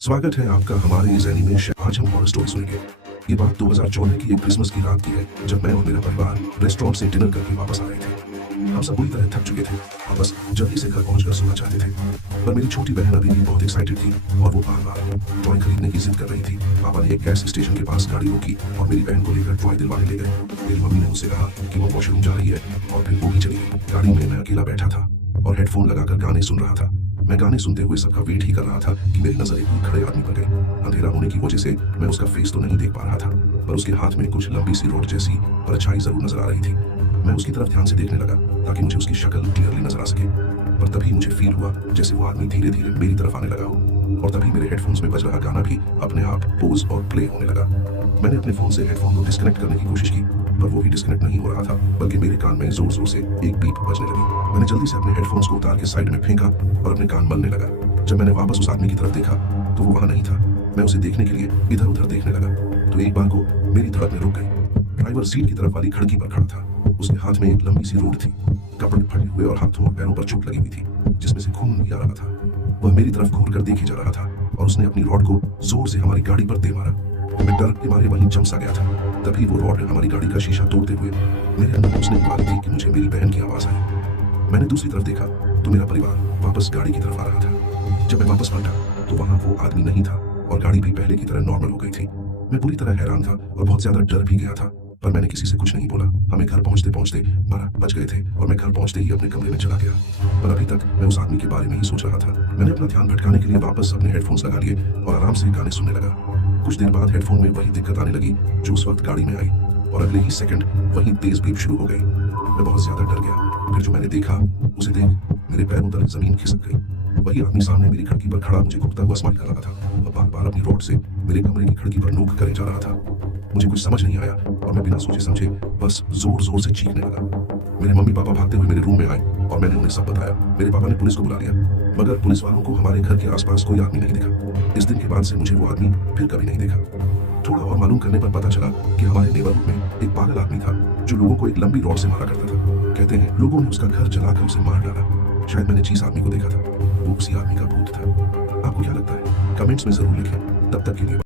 स्वागत है आपका हमारे इस एनिमेशन। आज हम हॉरर स्टोरी सुनेंगे। ये बात 2014 की एक क्रिसमस की रात की है, जब मैं और मेरा परिवार रेस्टोरेंट से डिनर करके वापस आ रहे थे। हम सब बुरी तरह थक चुके थे और बस जल्दी से घर पहुंचकर सोना चाहते थे, पर मेरी छोटी बहन अभी भी बहुत एक्साइटेड थी और वो बार बार टॉय खरीदने की जिद कर रही थी। पापा ने एक गैस स्टेशन के पास गाड़ी रोकी और मेरी बहन को लेकर टॉय दिलवाने ले गए। मेरी मम्मी ने मुझसे कहा कि वो वॉशरूम जा रही है और फिर वो भी चली गई। गाड़ी में मैं अकेला बैठा था और हेडफोन लगाकर गाने सुन रहा था। मैं गाने सुनते हुए सबका वेट ही कर रहा था कि मेरी नजर एक खड़े आदमी पर गई। अंधेरा होने की वजह से मैं उसका फेस तो नहीं देख पा रहा था, पर उसके हाथ में कुछ लंबी सी रोड जैसी परछाई जरूर नजर आ रही थी। मैं उसकी तरफ ध्यान से देखने लगा ताकि मुझे उसकी शक्ल क्लियरली नजर आ सके, पर तभी मुझे फील हुआ जैसे वो आदमी धीरे धीरे मेरी तरफ आने लगा हो, और तभी मेरे हेडफोन्स में बज रहा गाना भी अपने आप पोज और प्ले होने लगा। मैंने अपने फोन से हेडफोन को डिस्कनेक्ट करने की कोशिश की, पर वो भी डिस्कनेक्ट नहीं हो रहा था, बल्कि मेरे कान में जोर जोर से एक बीप बजने लगी। मैंने जल्दी से अपने हेडफोन्स को उतार के साइड में फेंका और अपने कान मलने लगा। जब मैंने वापस उस आदमी की तरफ देखा तो वो वहां नहीं था। मैं उसे देखने के लिए इधर उधर देखने लगा तो एक बार को मेरी धड़कन रुक गई। ड्राइवर सीट की तरफ वाली खिड़की पर खड़ा था। उसके हाथ में एक लंबी सी रोड थी। कपड़े फटे हुए और हाथों और पैरों पर चोट लगी हुई थी, जिसमें से खून भी आ रहा था। वह मेरी तरफ घूर कर देखे जा रहा था और उसने अपनी रॉड को जोर से हमारी गाड़ी पर दे मारा। मैं डर के मारे वहीं जम सा गया था। तभी वो रॉड हमारी गाड़ी का शीशा तोड़ते हुए मेरे अंदर उसने मारी थी कि मुझे मेरी बहन की आवाज आई। मैंने दूसरी तरफ देखा तो मेरा परिवार वापस गाड़ी की तरफ आ रहा था। जब मैं वापस पलटा तो वहां वो आदमी नहीं था और गाड़ी भी पहले की तरह नॉर्मल हो गई थी। मैं पूरी तरह हैरान था और बहुत ज्यादा डर भी गया था, पर मैंने किसी से कुछ नहीं बोला। हमें घर पहुंचते पहुंचते 12 बज गए थे और मैं घर पहुंचते ही अपने कमरे में चला गया, पर अभी तक मैं उस आदमी के बारे में ही सोच रहा था। मैंने अपना ध्यान भटकाने के लिए वापस अपने हेडफोन्स लगा लिए और आराम से गाने सुनने लगा। कुछ देर बाद हेडफोन में वही दिक्कत आने लगी जो उस वक्त गाड़ी में आई, और अगले ही सेकंड वही तेज बीप शुरू हो गई। मैं बहुत ज्यादा डर गया। फिर जो मैंने देखा उसे देख मेरे पैरों तले जमीन खिसक गई। वही आदमी सामने मेरी खिड़की पर खड़ा मुझे घूरता हुआ स्माइल कर रहा था और बार बार अपनी रॉड से मेरे कमरे की खिड़की पर नोक करे जा रहा था। मुझे कुछ समझ नहीं आया और मैं बिना सोचे समझे बस जोर जोर से चीखने लगा। मेरे मम्मी पापा भागते हुए मेरे रूम में आए और मैंने उन्हें सब बताया। मेरे पापा ने पुलिस को बुला लिया, मगर पुलिस वालों को हमारे घर के आसपास कोई आदमी नहीं दिखा। इस दिन के बाद से मुझे वो आदमी फिर कभी नहीं देखा। थोड़ा और मालूम करने पर पता चला कि हमारे नेबरहुड में एक पागल आदमी था जो लोगों को एक लंबी रॉड से मारा करता था। कहते हैं लोगों ने उसका घर जलाकर उसे मार डाला। शायद मैंने जिस आदमी को देखा था वो उसी आदमी का भूत था। आपको क्या लगता है? कमेंट्स में जरूर लिखें। तब तक के लिए